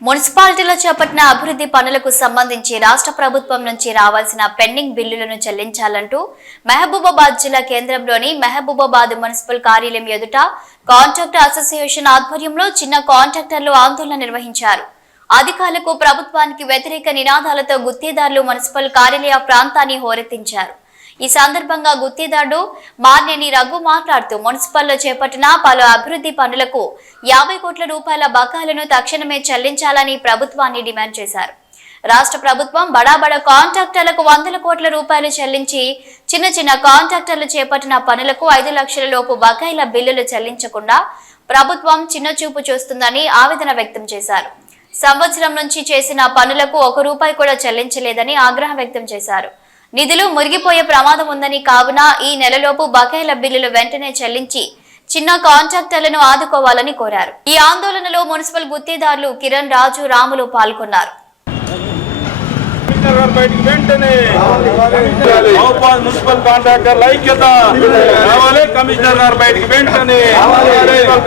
మున్సిపాలిటీలో చేపట్టిన అభివృద్ధి పనులకు సంబంధించి రాష్ట్ర ప్రభుత్వం నుంచి రావాల్సిన పెండింగ్ బిల్లులను చెల్లించాలంటూ మహబూబాబాద్ జిల్లా కేంద్రంలోని మహబూబాబాద్ మున్సిపల్ కార్యాలయం ఎదుట కాంట్రాక్టర్ అసోసియేషన్ ఆధ్వర్యంలో చిన్న కాంట్రాక్టర్లు ఆందోళన నిర్వహించారు. అధికారులకు ప్రభుత్వానికి వ్యతిరేక నినాదాలతో గుత్తేదారులు మున్సిపల్ కార్యాలయ ప్రాంతాన్ని హోరెత్తించారు. ఈ సందర్భంగా గుత్తేదారుడు మార్నేని రఘు మాట్లాడుతూ మున్సిపల్లో చేపట్టిన పలు అభివృద్ధి పనులకు 50 కోట్ల రూపాయల బకాయిలను తక్షణమే చెల్లించాలని ప్రభుత్వాన్ని డిమాండ్ చేశారు. రాష్ట్ర ప్రభుత్వం బడా కాంట్రాక్టర్లకు 100 కోట్ల రూపాయలు చెల్లించి చిన్న కాంట్రాక్టర్లు చేపట్టిన పనులకు 5 లక్షల లోపు బకాయిల బిల్లులు చెల్లించకుండా ప్రభుత్వం చిన్నచూపు చూస్తుందని ఆవేదన వ్యక్తం చేశారు. సంవత్సరం నుంచి చేసిన పనులకు 1 రూపాయి కూడా చెల్లించలేదని ఆగ్రహం వ్యక్తం చేశారు. నిధులు మురిగిపోయే ప్రమాదం ఉందని కావున ఈ నెలలోపు బకాయిల బిల్లులు వెంటనే చెల్లించి చిన్న కాంట్రాక్టర్లను ఆదుకోవాలని కోరారు. ఈ ఆందోళనలో మున్సిపల్ గుత్తేదారులు కిరణ్, రాజు, రాములు పాల్గొన్నారు. మున్సిపల్ కాంట్రాక్టర్ ఐక్యత కావాలి. కమిషనర్ గారు బయటికి వెంటనే,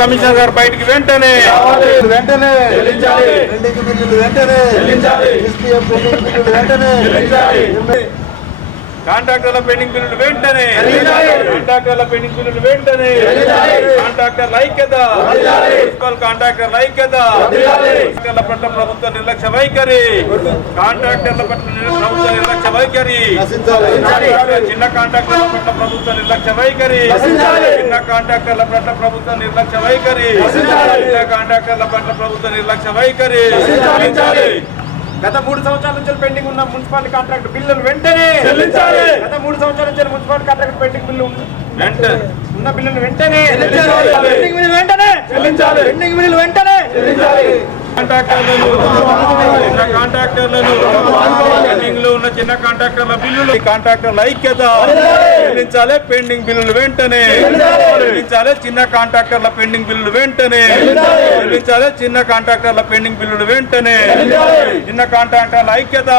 కమిషనర్ గారు బయటికి వెంటనే కాంట్రాక్టర్ల పెండింగ్ బిల్లులు వెంటనే, కాంట్రాక్టర్ల పెండింగ్ బిల్లులు వెంటనే, కాంట్రాక్టర్ల ఐక్యత, మున్సిపల్ కాంట్రాక్టర్ల ఐక్యత, కాంట్రాక్టర్ల పట్ల ప్రభుత్వ నిర్లక్ష్య వైఖరి, కాంట్రాక్టర్ల పట్ల ప్రభుత్వ నిర్లక్ష్య వైఖరి, చిన్న కాంట్రాక్టర్ల పట్ల ప్రభుత్వ నిర్లక్ష్య వైఖరి, చిన్న కాంట్రాక్టర్ల పట్ల ప్రభుత్వ నిర్లక్ష్య వైఖరి, చిన్న కాంట్రాక్టర్ల పట్ల ప్రభుత్వ నిర్లక్ష్య వైఖరి. గత 3 సంవత్సరాల నుంచి పెండింగ్ ఉన్న మున్సిపల్ కాంట్రాక్ట్ బిల్లులు వెంటనే చెల్లించాలి. గత 3 సంవత్సరాల నుంచి మున్సిపల్ కాంట్రాక్ట్ పెండింగ్ బిల్లు ఉన్న బిల్లులు వెంటనే చెల్లించాలి. పెండింగ్ బిల్లు వెంటనే చెల్లించాలి. పెండింగ్ బిల్లు వెంటనే చెల్లించాలి. పెండింగ్ లో ఉన్న చిన్న కాంట్రాక్టర్ల బిల్లులు, కాంట్రాక్టర్ల ఐక్యత చెల్లించాలి. పెండింగ్ బిల్లులు వెంటనే చెల్లించాలి. చిన్న కాంట్రాక్టర్ల పెండింగ్ బిల్లులు వెంటనే చెల్లించాలి. చిన్న కాంట్రాక్టర్ల పెండింగ్ బిల్లులు వెంటనే, చిన్న కాంట్రాక్టర్ల ఐక్యత.